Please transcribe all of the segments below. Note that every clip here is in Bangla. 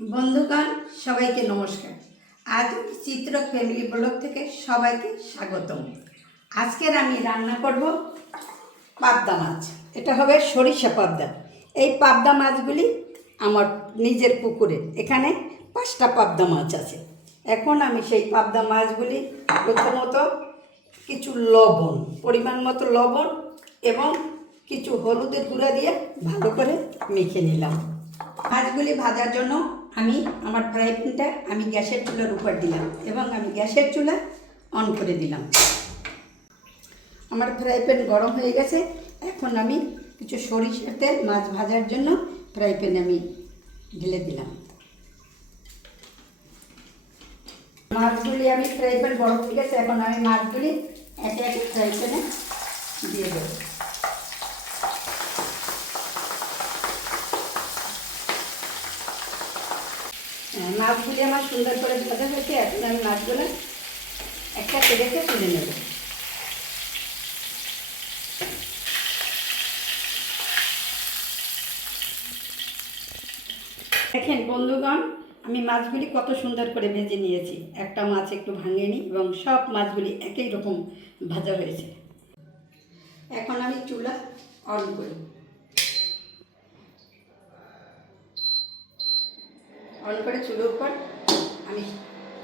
বন্ধুগণ, সবাইকে নমস্কার। আজ আমি চিত্র ফ্যামিলি ব্লগ থেকে সবাইকে স্বাগতম। আজকের আমি রান্না করব পাবদা মাছ। এটা হবে সরিষা পাবদা। এই পাবদা মাছগুলি আমার নিজের পুকুরে, এখানে 5টা পাবদা মাছ আছে। এখন আমি সেই পাবদা মাছগুলি প্রথমত কিছু লবণ, পরিমাণ মতো লবণ এবং কিছু হলুদের গুঁড়া দিয়ে ভালো করে মেখে নিলাম। মাছগুলি ভাজার জন্য আমি আমার ফ্রাই প্যানটা গ্যাসের চুলার উপর দিলাম এবং আমি গ্যাসের চুলা অন করে দিলাম। আমার ফ্রাই প্যান গরম হয়ে গেছে। এখন আমি কিছু সরিষার তেল মাছ ভাজার জন্য ফ্রাই প্যানে আমি ঢেলে দিলাম। মাছগুলি আমি ফ্রাই প্যান গরম হয়ে গেছে। এখন আমি মাছগুলি একে একে ফ্রাই প্যানে দিয়ে দেবো। মাছগুলি আমার সুন্দর করে ভাজা হয়েছে। এখন আমি মাছগুলো একটা তেলেতে তুলে নেব। দেখেন বন্ধুগণ, আমি মাছগুলি কত সুন্দর করে ভেজে নিয়েছি। একটা মাছ একটু ভাঙিয়ে নিই এবং সব মাছগুলি একই রকম ভাজা হয়েছে। এখন আমি চুলা অন করি। অন করে চুলোর উপর আমি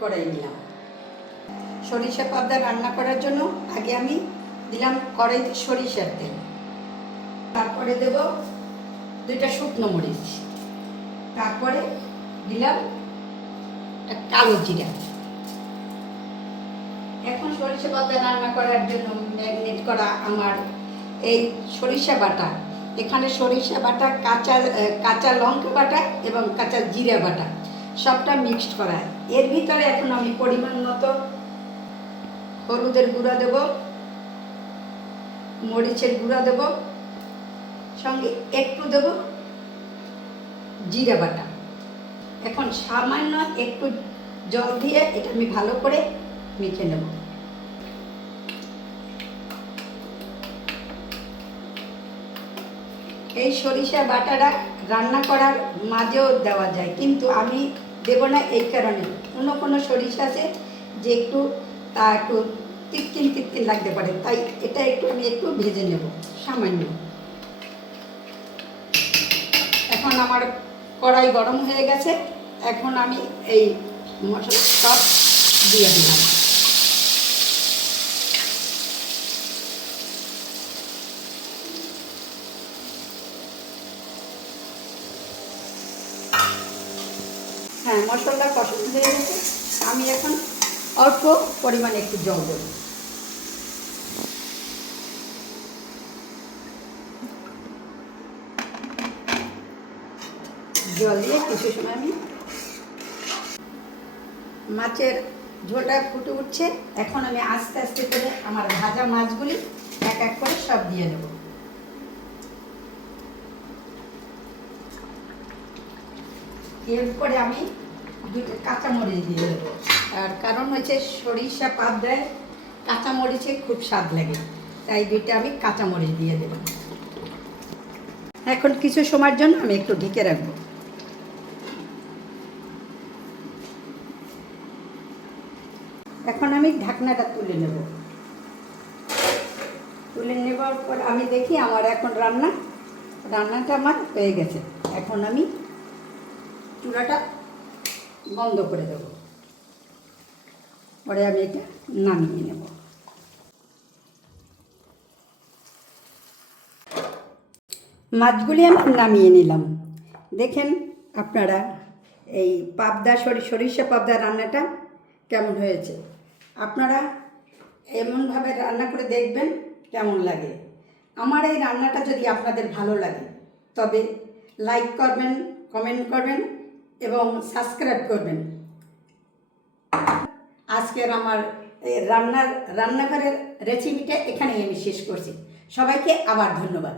কড়াই দিলাম। সরিষা পাবদা রান্না করার জন্য আগে আমি দিলাম কড়াইতে সরিষার তেল, তারপরে দেব 2টা শুকনো মরিচ, তারপরে দিলাম কালো জিরা। এখন সরিষা পাবদা রান্না করার জন্য ম্যারিনেট করা আমার এই সরিষা বাটা, এখানে সরিষা বাটা, কাঁচা লঙ্কা বাটা এবং কাঁচা জিরা বাটা সবটা মিক্সড করা। এর ভিতরে এখন আমি পরিমাণ মতো হলুদের গুঁড়া দেব, মরিচের গুঁড়া দেব, সঙ্গে একটু দেব জিরা বাটা। এখন সামান্য একটু জল দিয়ে এটা আমি ভালো করে মেখে নেব। এই সরিষা বাটাটা রান্না করার মাঝেও দেওয়া যায়, কিন্তু আমি দেব না এই কারণে, কোনো সরিষা আছে যে একটু তিতকিন লাগতে পারে, তাই এটা আমি একটু ভেজে নেব সামান্য। এখন আমার কড়াই গরম হয়ে গেছে। এখন আমি এই মশলা সব দিয়ে দিলাম। হ্যাঁ, মশলাটা কষানো হয়ে গেছে। আমি এখন অল্প পরিমাণে একটু জল দেব। জল দিয়ে কিছু সময় আমি মাছের ঝোলটা ফুটে উঠছে। এখন আমি আস্তে আস্তে করে আমার ভাজা মাছগুলি এক এক করে সব দিয়ে দেব। এরপরে আমি 2টা কাঁচামরিচ দিয়ে দেবো। আর কারণ হচ্ছে সরিষা পাবদায় কাঁচামরিচে খুব স্বাদ লাগে, তাই 2টা আমি কাঁচামরিচ দিয়ে দেব। এখন কিছু সময়ের জন্য আমি একটু ঢেকে রাখবো। এখন আমি ঢাকনাটা তুলে নেব। তুলে নেবার পর আমি দেখি আমার এখন রান্নাটা আমার হয়ে গেছে। এখন আমি চুলাটা বন্ধ করে দেব। পরে আমি এটা নামিয়ে নেব। মাছগুলি আমি নামিয়ে নিলাম। দেখেন আপনারা এই সরিষা পাবদা রান্নাটা কেমন হয়েছে। আপনারা এমনভাবে রান্না করে দেখবেন কেমন লাগে। আমার এই রান্নাটা যদি আপনাদের ভালো লাগে তবে লাইক করবেন, কমেন্ট করবেন এবং সাবস্ক্রাইব করবেন। আজকের আমার রান্নাঘরের রেসিপিটা এখানেই আমি শেষ করছি। সবাইকে আবার ধন্যবাদ।